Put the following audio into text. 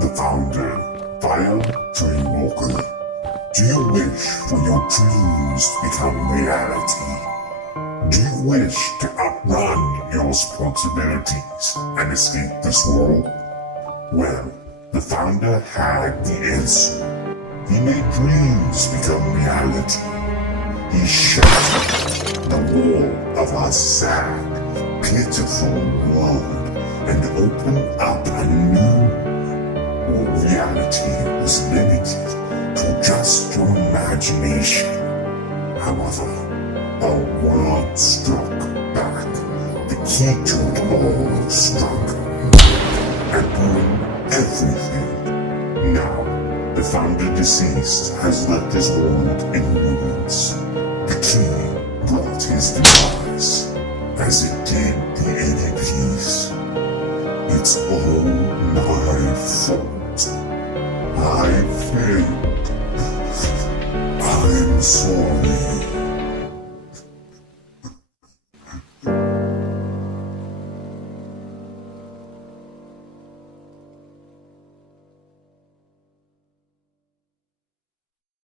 The founder, Fire Dreamwalker. Do you wish for your dreams to become reality? Do you wish to outrun your responsibilities and escape this world? Well, the founder had the answer. He made dreams become reality. He shattered the wall of our sad, pitiful world and opened up a new where reality was limited to just your imagination. However, our world struck back. The key to it all struck and ruined everything. Now, the founder deceased has left his world in ruins. The key brought his demise, as it did the ADP's. It's all my fault. I failed. I'm sorry.